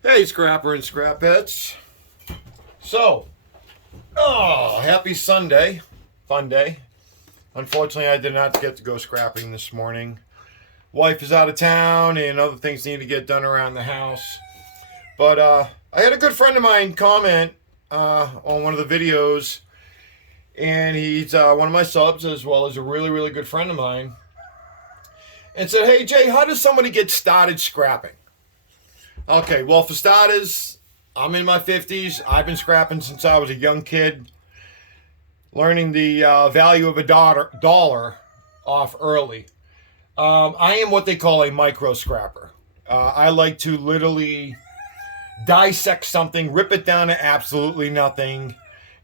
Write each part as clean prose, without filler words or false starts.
Hey, Scrapper and Scrapheads. Happy Sunday. Fun day. Unfortunately, I did not get to go scrapping this morning. Wife is out of town and other things need to get done around the house. But I had a good friend of mine comment on one of the videos, and he's one of my subs as well as a really, really good friend of mine, and said, "Hey, Jay, how does somebody get started scrapping?" Okay, well, for starters, I'm in my 50s. I've been scrapping since I was a young kid, learning the value of a dollar off early. I am what they call a micro scrapper. I like to literally dissect something, rip it down to absolutely nothing,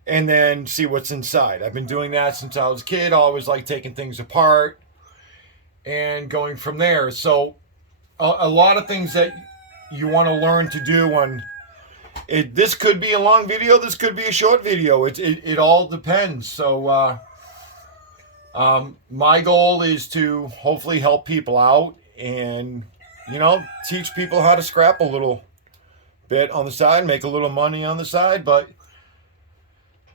and then see what's inside. I've been doing that since I was a kid. I always like taking things apart and going from there. So, a lot of things that you want to learn to do on it. This could be a long video. This could be a short video. It all depends. So my goal is to hopefully help people out and teach people how to scrap a little bit on the side, make a little money on the side. But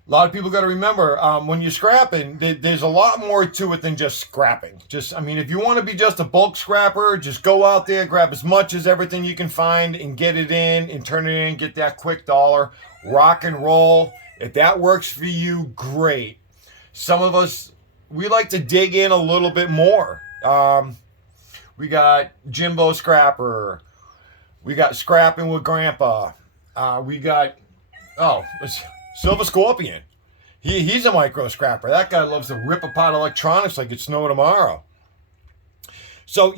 a lot of people got to remember, when you're scrapping, there's a lot more to it than just scrapping. If you want to be just a bulk scrapper, just go out there, grab as much as everything you can find and get it in and turn it in, get that quick dollar, rock and roll. If that works for you, great. Some of us, we like to dig in a little bit more. We got Jimbo Scrapper. We got Scrapping with Grandpa. We got, Silver Scorpion. He's a micro scrapper. That guy loves to rip apart electronics like it's snow tomorrow. So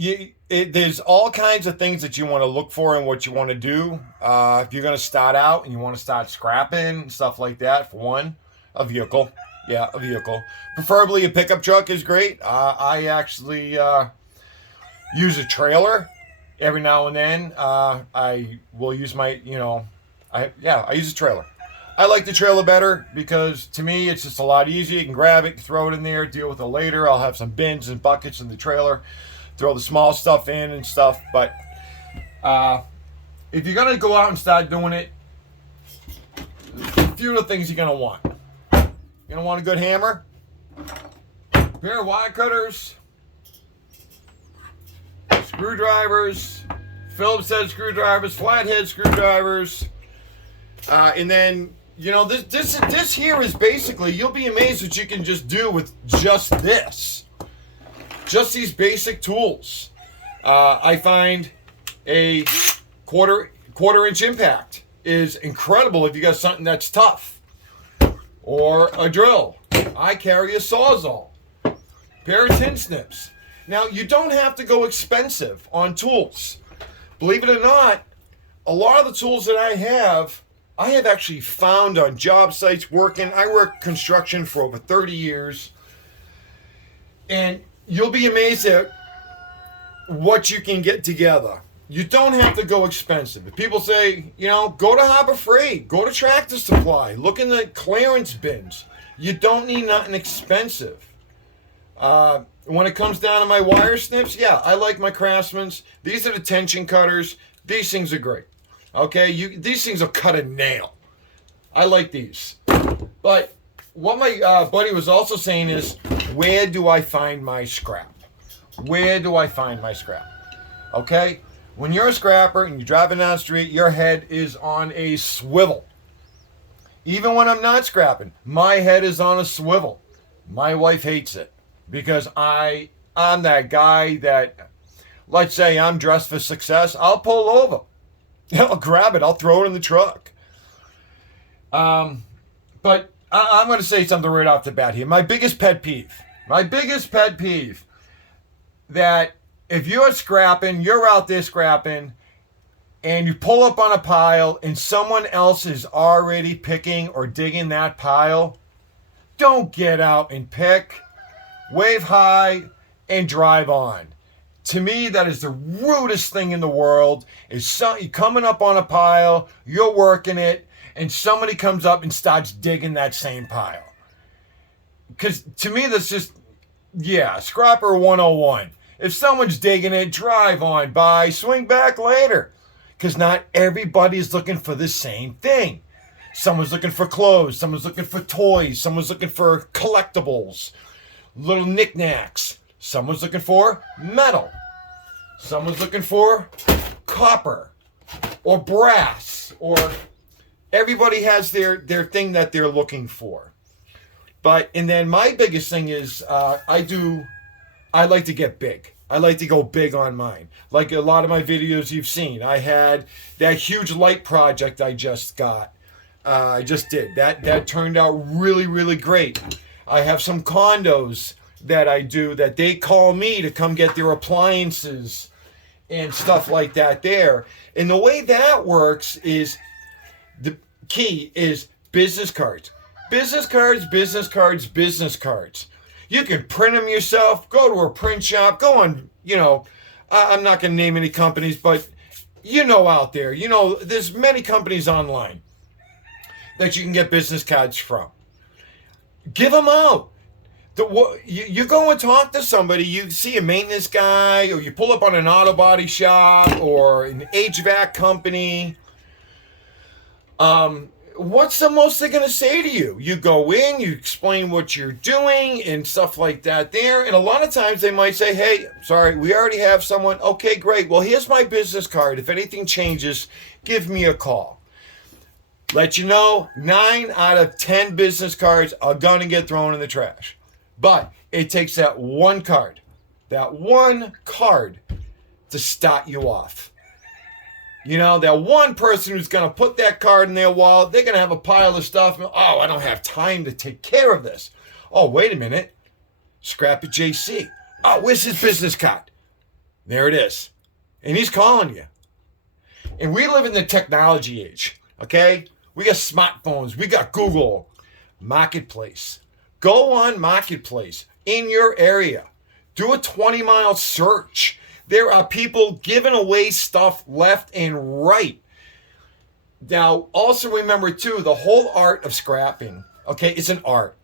there's all kinds of things that you want to look for and what you want to do. If you're going to start out and you want to start scrapping, stuff like that, for one, a vehicle. Yeah, a vehicle. Preferably a pickup truck is great. I actually use a trailer every now and then. I will use my, I use a trailer. I like the trailer better because to me it's just a lot easier. You can grab it, throw it in there, deal with it later. I'll have some bins and buckets in the trailer, throw the small stuff in and stuff. But if you're going to go out and start doing it, a few of the things you're going to want. You're going to want a good hammer, a pair of wire cutters, screwdrivers, Phillips head screwdrivers, flathead screwdrivers, and then this here is basically, you'll be amazed what you can just do with just this. Just these basic tools. I find a quarter inch impact is incredible if you got something that's tough. Or a drill. I carry a Sawzall. Pair of tin snips. Now, you don't have to go expensive on tools. Believe it or not, a lot of the tools that I have actually found on job sites working. I worked construction for over 30 years. And you'll be amazed at what you can get together. You don't have to go expensive. If people say, go to Harbor Freight, go to Tractor Supply, look in the clearance bins. You don't need nothing expensive. When it comes down to my wire snips, I like my Craftsman's. These are the tension cutters. These things are great. Okay, these things will cut a nail. I like these. But what my buddy was also saying is, where do I find my scrap? Where do I find my scrap? Okay, when you're a scrapper and you're driving down the street, your head is on a swivel. Even when I'm not scrapping, my head is on a swivel. My wife hates it because I'm that guy that, let's say I'm dressed for success, I'll pull over. I'll grab it. I'll throw it in the truck. But I'm going to say something right off the bat here. My biggest pet peeve, that if you're scrapping, you're out there scrapping, and you pull up on a pile and someone else is already picking or digging that pile, don't get out and pick. Wave high and drive on. To me, that is the rudest thing in the world, is you coming up on a pile, you're working it, and somebody comes up and starts digging that same pile. Because to me, that's just, Scrapper 101. If someone's digging it, drive on by, swing back later. because not everybody's looking for the same thing. Someone's looking for clothes, someone's looking for toys, someone's looking for collectibles, little knickknacks. Someone's looking for metal. Someone's looking for copper or brass, or everybody has their thing that they're looking for. And then my biggest thing is I like to get big. I like to go big on mine. Like a lot of my videos you've seen. I had that huge light project I just got. I just did. That turned out really, really great. I have some condos that I do that they call me to come get their appliances and stuff like that there. And the way that works is, the key is business cards. Business cards, business cards, business cards. You can print them yourself, go to a print shop, go on, I'm not going to name any companies, but out there, there's many companies online that you can get business cards from. Give them out. You go and talk to somebody, you see a maintenance guy, or you pull up on an auto body shop or an HVAC company. What's the most they're going to say to you? You go in, you explain what you're doing and stuff like that there. And a lot of times they might say, hey, sorry, we already have someone. Okay, great. Well, here's my business card. If anything changes, give me a call. Let you know, 9 out of 10 business cards are going to get thrown in the trash. But it takes that one card to start you off. That one person who's going to put that card in their wallet, they're going to have a pile of stuff. Oh, I don't have time to take care of this. Oh, wait a minute. Scrap it, JC. Oh, where's his business card? There it is. And he's calling you. And we live in the technology age, okay? We got smartphones. We got Google. Marketplace. Go on Marketplace in your area. Do a 20-mile search. There are people giving away stuff left and right. Now, also remember, too, the whole art of scrapping, okay, it's an art.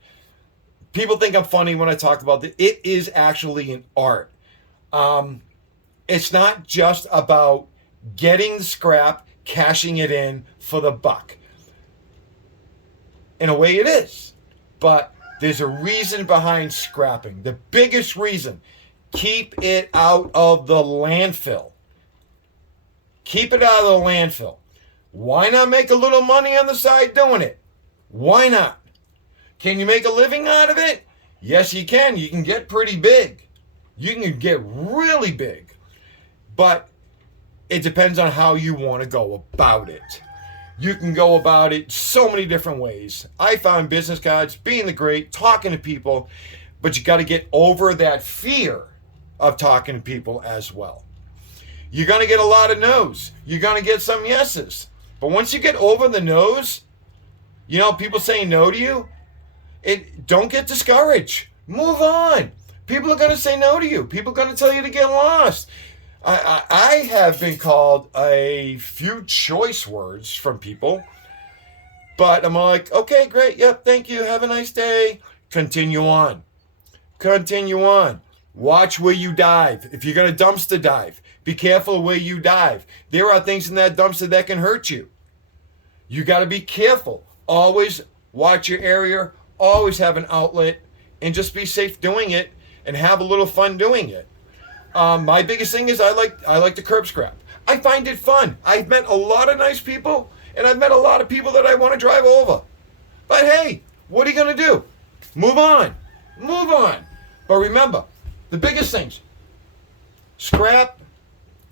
People think I'm funny when I talk about it. It is actually an art. It's not just about getting the scrap, cashing it in for the buck. In a way, it is. But there's a reason behind scrapping. The biggest reason. Keep it out of the landfill. Keep it out of the landfill. Why not make a little money on the side doing it? Why not? Can you make a living out of it? Yes, you can. You can get pretty big. You can get really big. But it depends on how you want to go about it. You can go about it so many different ways. I found business cards being the great, talking to people, but you got to get over that fear of talking to people as well. You're going to get a lot of no's. You're going to get some yeses. But once you get over the no's, people saying no to you, don't get discouraged. Move on. People are going to say no to you. People are going to tell you to get lost. I have been called a few choice words from people, but I'm like, okay, great. Yep. Thank you. Have a nice day. Continue on. Watch where you dive. If you're going to dumpster dive, be careful where you dive. There are things in that dumpster that can hurt you. You got to be careful. Always watch your area. Always have an outlet, and just be safe doing it and have a little fun doing it. My biggest thing is I like to curb scrap. I find it fun. I've met a lot of nice people, and I've met a lot of people that I want to drive over. But hey, what are you going to do? Move on. But remember, the biggest things: scrap,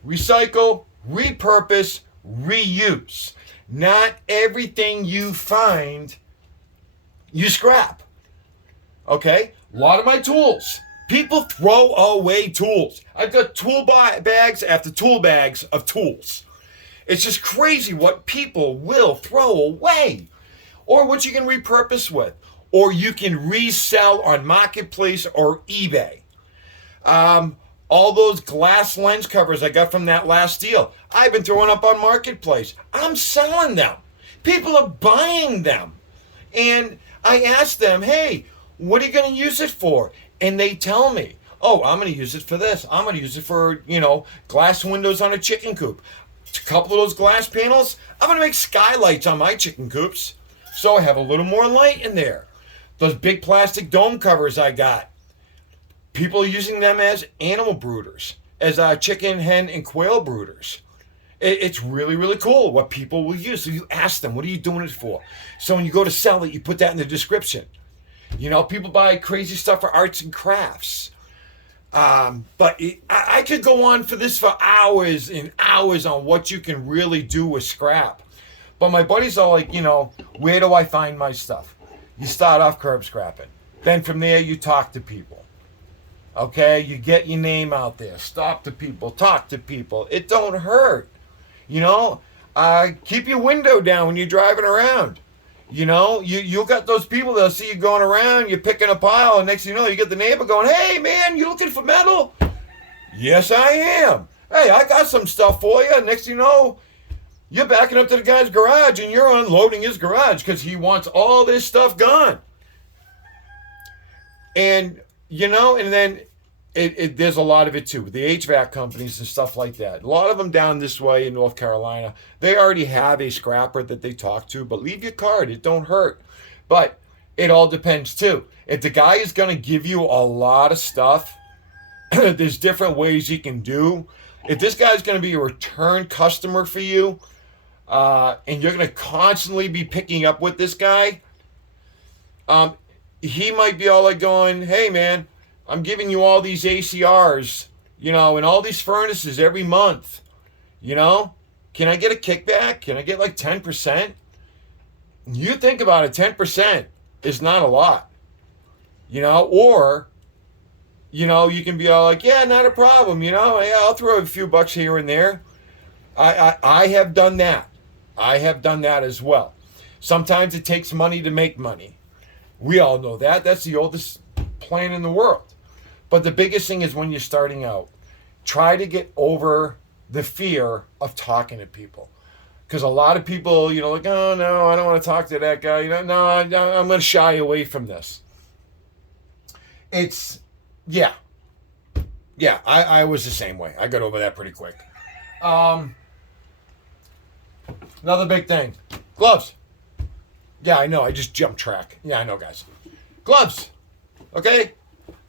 recycle, repurpose, reuse. Not everything you find, you scrap. Okay? A lot of my tools. People throw away tools. I've got tool bags after tool bags of tools. It's just crazy what people will throw away. Or what you can repurpose with. Or you can resell on Marketplace or eBay. All those glass lens covers I got from that last deal, I've been throwing up on Marketplace. I'm selling them. People are buying them. And I ask them, hey, what are you going to use it for? And they tell me, oh, I'm going to use it for this. I'm going to use it for, glass windows on a chicken coop. a couple of those glass panels, I'm going to make skylights on my chicken coops. So I have a little more light in there. Those big plastic dome covers I got, people are using them as animal brooders, as chicken, hen, and quail brooders. It's really, really cool what people will use. So you ask them, what are you doing it for? So when you go to sell it, you put that in the description. You know, people buy crazy stuff for arts and crafts. But I could go on for this for hours and hours on what you can really do with scrap. But my buddies are like, you know, where do I find my stuff? You start off curb scrapping. Then from there, you talk to people. Okay? You get your name out there. Talk to people. It don't hurt. You know? Keep your window down when you're driving around. You know? You got those people that'll see you going around, you're picking a pile, and next thing you know, you get the neighbor going, hey, man, you looking for metal? Yes, I am. Hey, I got some stuff for you. Next thing you know, you're backing up to the guy's garage and you're unloading his garage because he wants all this stuff gone. And, you know, and then there's a lot of it too. The HVAC companies and stuff like that. A lot of them down this way in North Carolina, they already have a scrapper that they talk to, but leave your card. It don't hurt. But it all depends too. If the guy is going to give you a lot of stuff, there's different ways you can do. If this guy's going to be a return customer for you, and you're going to constantly be picking up with this guy, he might be all like going, hey man, I'm giving you all these ACRs, you know, and all these furnaces every month, you know, can I get a kickback? Can I get like 10%? You think about it, 10% is not a lot, you know, or, you know, you can be all like, yeah, not a problem, you know, yeah, I'll throw a few bucks here and there. I have done that. I have done that as well. Sometimes it takes money to make money. We all know that. That's the oldest plan in the world. But the biggest thing is when you're starting out, try to get over the fear of talking to people. Because a lot of people, you know, like, oh, no, I don't want to talk to that guy. You know, no, I'm going to shy away from this. It's, yeah. Yeah, I was the same way. I got over that pretty quick. Another big thing. Gloves. Yeah, I know. I just jumped track. Yeah, I know, guys. Gloves. Okay?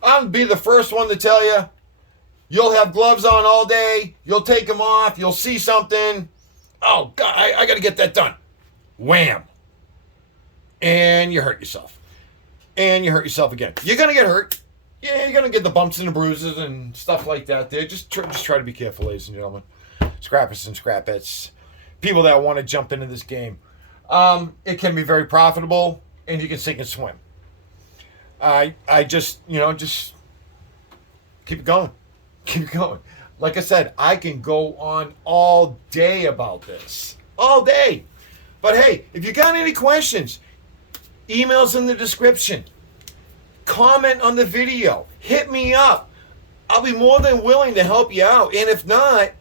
I'll be the first one to tell you. You'll have gloves on all day. You'll take them off. You'll see something. Oh, God, I got to get that done. Wham. And you hurt yourself. And you hurt yourself again. You're going to get hurt. Yeah, you're going to get the bumps and the bruises and stuff like that there. Just try to be careful, ladies and gentlemen. Scrappers and scrapettes. People that want to jump into this game. It can be very profitable, and you can sink and swim. I just, you know, just keep it going. Keep it going. Like I said, I can go on all day about this. All day. But hey, if you got any questions, email's in the description. Comment on the video. Hit me up. I'll be more than willing to help you out. And if not,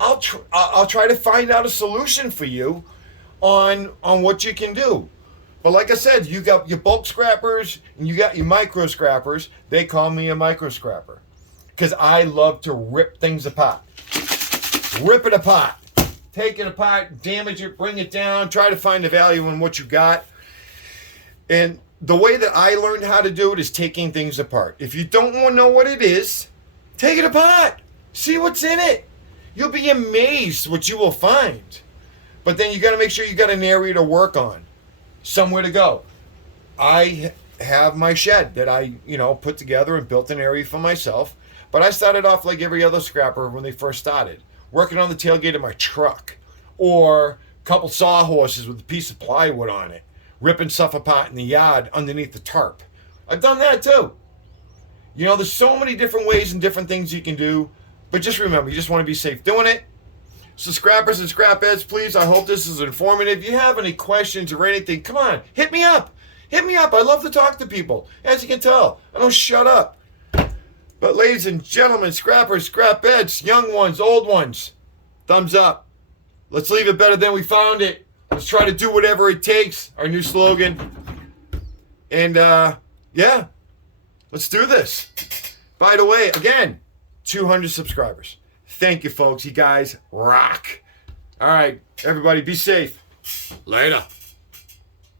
I'll try to find out a solution for you on what you can do. But like I said, you got your bulk scrappers and you got your micro scrappers. They call me a micro scrapper because I love to rip things apart. Rip it apart. Take it apart, damage it, bring it down, try to find the value in what you got. And the way that I learned how to do it is taking things apart. If you don't want to know what it is, take it apart. See what's in it. You'll be amazed what you will find. But then you got to make sure you got an area to work on. Somewhere to go. I have my shed that I, you know, put together and built an area for myself. But I started off like every other scrapper when they first started. Working on the tailgate of my truck. Or a couple sawhorses with a piece of plywood on it. Ripping stuff apart in the yard underneath the tarp. I've done that too. You know, there's so many different ways and different things you can do. But just remember, you just want to be safe doing it. So scrappers and scrapettes, please, I hope this is informative. If you have any questions or anything, come on, hit me up. Hit me up. I love to talk to people. As you can tell, I don't shut up. But ladies and gentlemen, scrappers, scrapettes, young ones, old ones, thumbs up. Let's leave it better than we found it. Let's try to do whatever it takes. Our new slogan. And, yeah, let's do this. By the way, again, 200 subscribers. Thank you, folks. You guys rock. All right, everybody, be safe. Later.